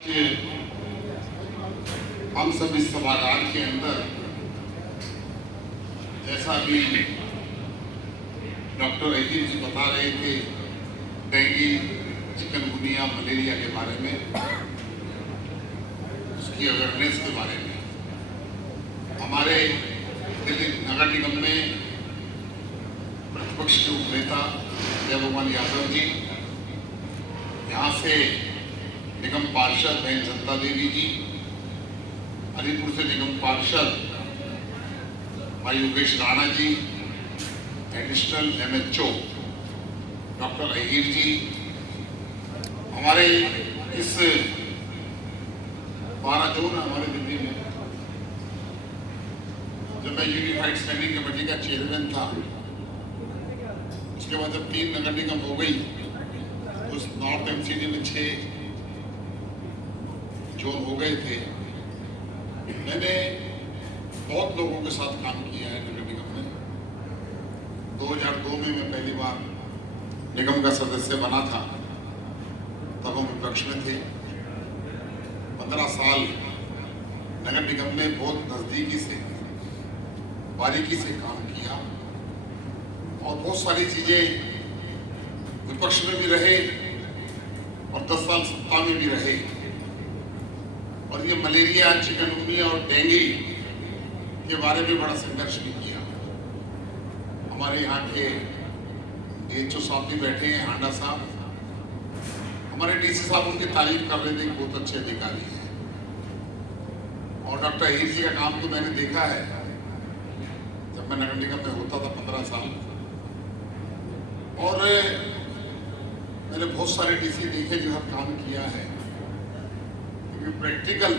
कि हम सब इस सभागार के अंदर जैसा भी डॉक्टर अहीर जी बता रहे थे डेंगू, चिकनगुनिया, मलेरिया के बारे में, उसकी अवेयरनेस के बारे में हमारे दिल्ली नगर निगम में प्रतिपक्ष के उपनेता जयगोपाल यादव जी, यहाँ से निगम पार्षद बहन जनता देवी जी, हरिपुर से निगम पार्षद भाई Yogesh Rana ji, additional MHO doctor Ahir जी, हमारे इस 12 जून हमारे दिल्ली में जब मैं यूनिफाइड स्टैंडिंग कमेटी का चेयरमैन था, उसके बाद जब 3 नगर निगम हो गई तो उस नॉर्थ MCD में 6 जोन हो गए थे। मैंने बहुत लोगों के साथ काम किया है नगर निगम में। 2002 में मैं पहली बार निगम का सदस्य बना था, तब हम विपक्ष में थे। 15 साल नगर निगम में बहुत नजदीकी से, बारीकी से काम किया और बहुत सारी चीजें विपक्ष में भी रहे और 10 साल सत्ता में भी रहे। और ये मलेरिया, चिकनगुनिया और डेंगू के बारे में बड़ा संघर्ष भी किया। हमारे यहाँ के DHO साहब भी बैठे हैं, हांडा साहब, हमारे DC साहब उनकी तारीफ कर रहे थे कि बहुत अच्छे अधिकारी हैं। और डॉक्टर अहीर जी का काम तो मैंने देखा है जब मैं नगर निगम में होता था 15 साल, और मैंने बहुत सारे DC देखे जिन्होंने काम किया है। प्रैक्टिकल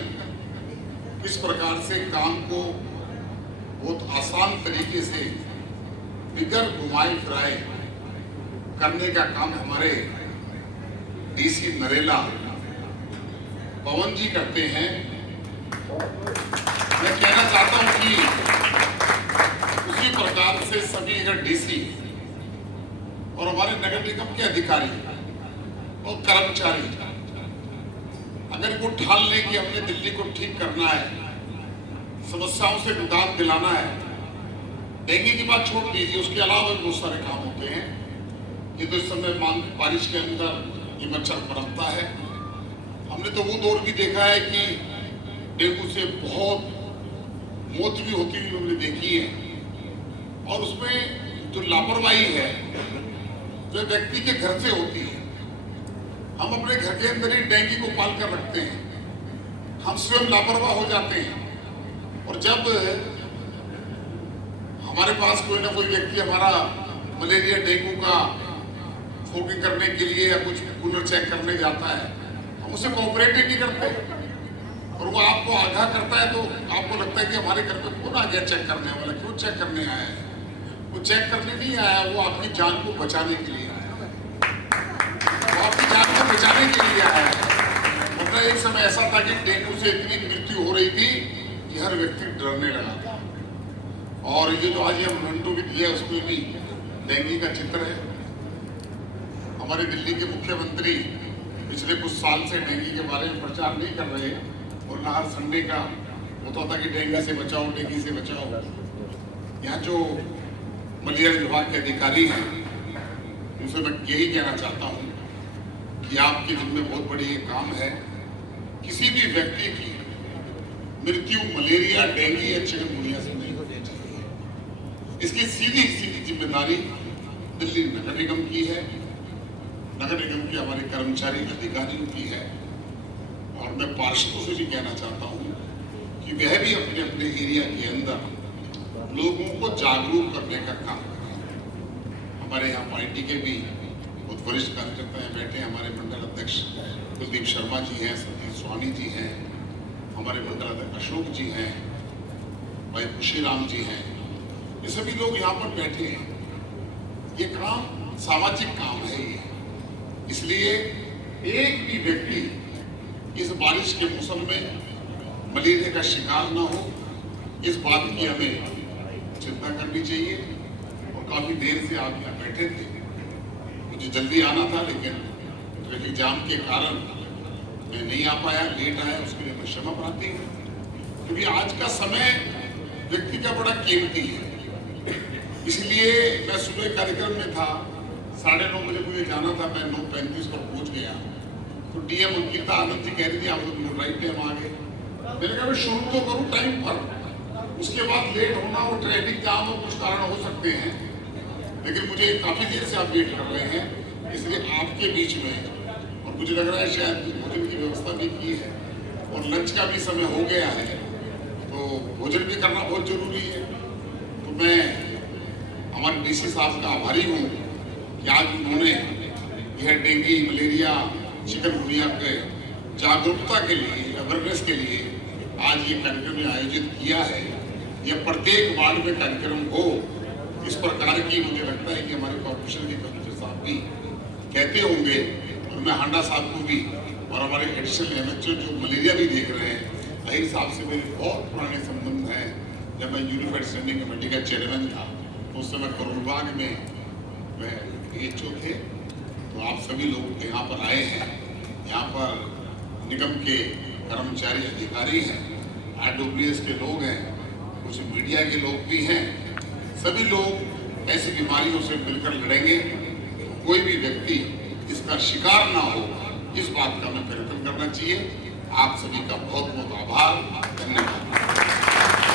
किस प्रकार से काम को बहुत आसान तरीके से बिगर घुमाए फिराए करने का काम हमारे DC नरेला पवन जी करते हैं। मैं कहना चाहता हूं कि उसी प्रकार से सभी अगर DC और हमारे नगर निगम के अधिकारी और कर्मचारी अगर वो ठान लें कि हमने दिल्ली को ठीक करना है, समस्याओं से निदान दिलाना है, डेंगू की बात छोड़ दीजिए, उसके अलावा भी बहुत सारे काम होते हैं। ये तो इस समय मांग बारिश के अंदर ये मच्छर पनपता है। हमने तो वो दौर भी देखा है कि डेंगू से बहुत मौत भी होती हुई हमने देखी है। और उसमें जो लापरवाही है जो व्यक्ति के घर से होती है, हम अपने घर के अंदर ही डेंगू को पाल कर रखते हैं, हम स्वयं लापरवाह हो जाते हैं। और जब हमारे पास कोई ना कोई व्यक्ति हमारा मलेरिया, डेंगू का स्क्रीनिंग करने के लिए या कुछ पुनर्चेक करने जाता है, हम उसे कोऑपरेट ही नहीं करते और वो आपको आगाह करता है तो आपको लगता है कि हमारे घर पे कौन आ गया चेक करने वाला, क्यों चेक करने आया है? वो चेक करने नहीं आया, वो आपकी जान को बचाने के लिए आया है, वो आपकी जान को बचाने के लिए आया है। मतलब एक समय ऐसा था कि डेंगू से इतनी मृत्यु हो रही थी कि हर व्यक्ति डरने लगा था। और ये जो आज हम रंटू भी दिया उसमें भी डेंगू का चित्र है। हमारे दिल्ली के मुख्यमंत्री पिछले कुछ साल से डेंगू के बारे में प्रचार नहीं कर रहे हैं और ना हर संडे का होता था कि डेंगू से बचाओ, डेंगू से बचाओ। यहाँ जो मलेरिया विभाग के अधिकारी हैं उनसे मैं यही कहना चाहता हूँ कि आपके जिम्मे बहुत बड़ी ये काम है। किसी भी व्यक्ति की मृत्यु मलेरिया, डेंगू या चिकनगुनिया से नहीं होनी चाहिए। इसकी सीधी जिम्मेदारी दिल्ली नगर निगम की है, नगर निगम के हमारे कर्मचारी अधिकारियों की है। और मैं पार्षदों से भी कहना चाहता हूँ कि वह भी अपने अपने एरिया के अंदर लोगों को जागरूक करने का काम करें। हमारे यहाँ पार्टी के भी बहुत वरिष्ठ कार्यकर्ता हैं बैठे, हमारे मंडल अध्यक्ष कुलदीप शर्मा जी हैं, सतीश स्वामी जी हैं, हमारे मंडल अध्यक्ष अशोक जी हैं, भाई खुशीराम जी हैं, ये सभी लोग यहाँ पर बैठे हैं। ये काम सामाजिक काम है ये, इसलिए एक भी व्यक्ति इस बारिश के मौसम में मलेरिया का शिकार ना हो, इस बात की हमें चिंता करनी चाहिए। और काफी देर से आप यहाँ बैठे थे, मुझे जल्दी आना था लेकिन ट्रैफिक जाम के कारण मैं नहीं आ पाया, लेट आया, उसके लिए मैं क्षमा प्रार्थी हूँ, क्योंकि आज का समय व्यक्ति का बड़ा कीमती है। इसलिए मैं सुबह कार्यक्रम में था, 9:30 बजे मुझे जाना था, मैं 9:35 पर पहुंच गया। तो डीएम अंकिता आनंद जी कह रही थी आप लोग राइट टाइम आ गए। मैंने कहा मैं शुरू तो करूँ टाइम पर, उसके बाद लेट होना और ट्रैफिक जाम और कुछ कारण हो सकते हैं, लेकिन मुझे काफी देर से आप वेट कर रहे हैं, इसलिए आपके बीच में, और मुझे लग रहा है शायद भोजन की व्यवस्था भी की है और लंच का भी समय हो गया है, तो भोजन भी करना बहुत जरूरी है। तो मैं हमारे डीसी साहब का आभारी हूँ कि आज उन्होंने यह डेंगू, मलेरिया, चिकनगुनिया के जागरूकता के लिए, अवेयरनेस के लिए आज ये कार्यक्रम आयोजित किया है। यह प्रत्येक वार्ड में कार्यक्रम हो, इस प्रकार की मुझे लगता है कि हमारे कॉर्पोरेशन के कमिश्नर साहब भी कहते होंगे, और मैं हांडा साहब को भी और हमारे एडिशनल एमएचओ जो मलेरिया भी देख रहे हैं, अहिर साहब से मेरे बहुत पुराने संबंध हैं। जब मैं यूनिफाइड स्टैंडिंग कमेटी का चेयरमैन था तो उस समय करोलबाग में मैं PHO थे। तो आप सभी लोग यहाँ पर आए हैं, यहाँ पर निगम के कर्मचारी अधिकारी हैं, RWS के लोग हैं, कुछ मीडिया के लोग भी हैं। सभी लोग ऐसी बीमारियों से मिलकर लड़ेंगे, कोई भी व्यक्ति इसका शिकार ना हो, इस बात का हमें प्रयत्न करना चाहिए। आप सभी का बहुत बहुत आभार, धन्यवाद।